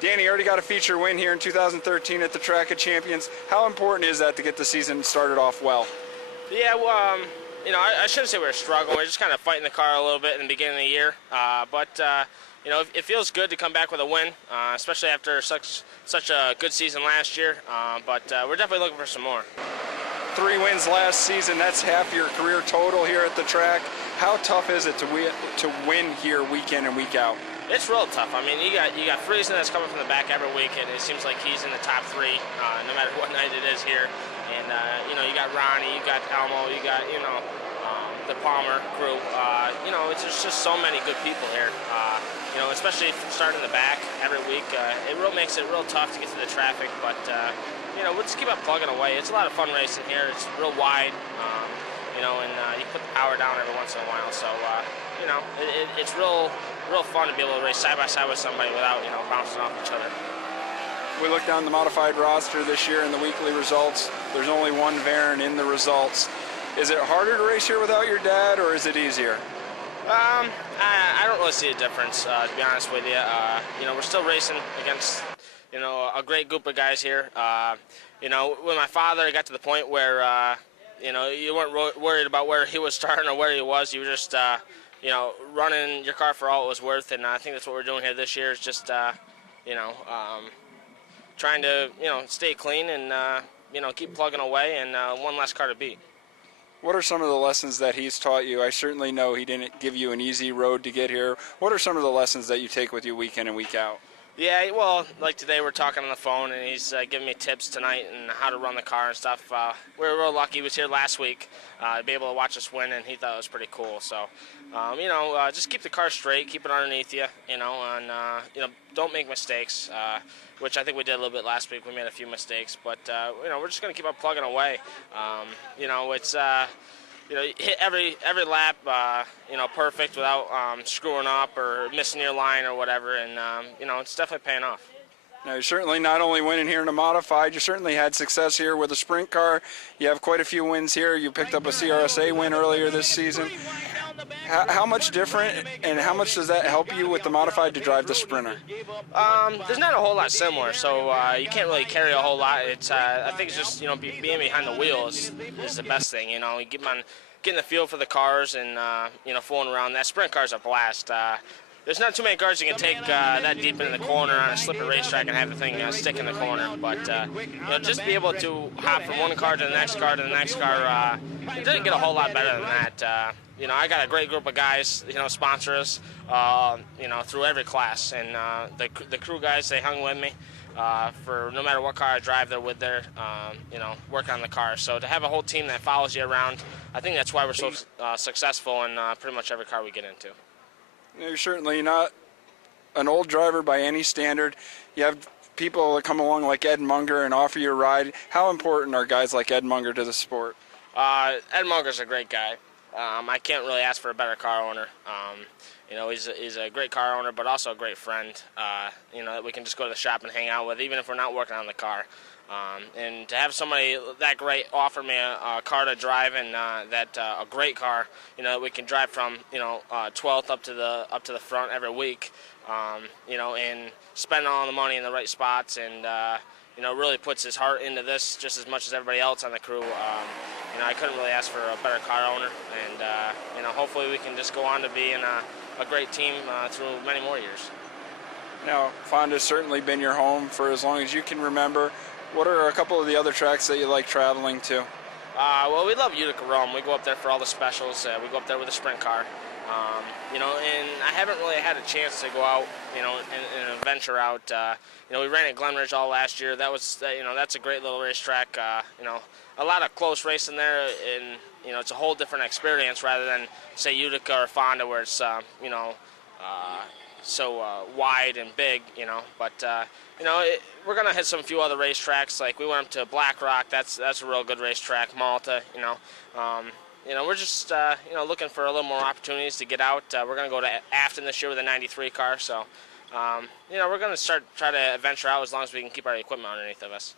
Danny, you already got a feature win here in 2013 at the Track of Champions. How important is that to get the season started off well? Yeah, well, I shouldn't say we were struggling. We were just kind of fighting the car a little bit in the beginning of the year. But it feels good to come back with a win, especially after such a good season last year. But we're definitely looking for some more. 3 wins last season. That's half your career total here at the track. How tough is it to win here week in and week out? It's real tough. I mean, you got Friesen that's coming from the back every week, and it seems like he's in the top 3 no matter what night it is here. And you got Ronnie, you got Elmo, you got the Palmer crew. It's just so many good people here. Especially starting in the back every week. It really makes it real tough to get through the traffic, but we'll just keep on plugging away. It's a lot of fun racing here. It's real wide. And you put the power down every once in a while. So, it's real fun to be able to race side by side with somebody without, bouncing off each other. We look down the modified roster this year in the weekly results. There's only one Varin in the results. Is it harder to race here without your dad, or is it easier? I don't really see a difference, to be honest with you. We're still racing against, a great group of guys here. With my father, it got to the point where, you weren't worried about where he was starting or where he was. You were just, running your car for all it was worth, and I think that's what we're doing here this year is just, trying to, stay clean and, keep plugging away and one less car to beat. What are some of the lessons that he's taught you? I certainly know he didn't give you an easy road to get here. What are some of the lessons that you take with you week in and week out? Yeah, well, like today we're talking on the phone, and he's giving me tips tonight and how to run the car and stuff. We were real lucky. He was here last week to be able to watch us win, and he thought it was pretty cool. So, just keep the car straight, keep it underneath you, and don't make mistakes, which I think we did a little bit last week. We made a few mistakes, but, we're just going to keep on plugging away. It's... hit every lap, perfect without screwing up or missing your line or whatever, and it's definitely paying off. Now, you're certainly not only winning here in a modified, you certainly had success here with a sprint car. You have quite a few wins here. You picked up a CRSA win earlier this season. How much different, and how much does that help you with the modified to drive the Sprinter? There's not a whole lot similar, so you can't really carry a whole lot. It's I think it's just being behind the wheel is the best thing. You getting the feel for the cars and fooling around. That sprint car's a blast. There's not too many cars you can take that deep into the corner on a slippery racetrack and have the thing stick in the corner. But just be able to hop from one car to the next car to the next car, it doesn't get a whole lot better than that. I got a great group of guys, sponsor us, through every class. And the crew guys, they hung with me for no matter what car I drive, they're with there, working on the car. So to have a whole team that follows you around, I think that's why we're so successful in pretty much every car we get into. You're certainly not an old driver by any standard. You have people that come along like Ed Munger and offer you a ride. How important are guys like Ed Munger to the sport? Ed Munger's a great guy. I can't really ask for a better car owner. He's a great car owner, but also a great friend, that we can just go to the shop and hang out with, even if we're not working on the car. And to have somebody that great offer me a car to drive and a great car, that we can drive from 12th up to the front every week, and spend all the money in the right spots, and really puts his heart into this just as much as everybody else on the crew. I couldn't really ask for a better car owner, and hopefully we can just go on to being a great team through many more years. Now, Fonda's certainly been your home for as long as you can remember. What are a couple of the other tracks that you like traveling to? Well, we love Utica Rome. We go up there for all the specials. We go up there with a sprint car. And I haven't really had a chance to go out, and venture out. We ran at Glenridge all last year. That was, that's a great little racetrack. A lot of close racing there, and it's a whole different experience rather than say Utica or Fonda, where it's so wide and big. But we're gonna hit some few other racetracks. Like we went up to Black Rock. That's a real good racetrack. Malta. We're just looking for a little more opportunities to get out. We're gonna go to Afton this year with a '93 car. So we're gonna try to venture out as long as we can keep our equipment underneath of us.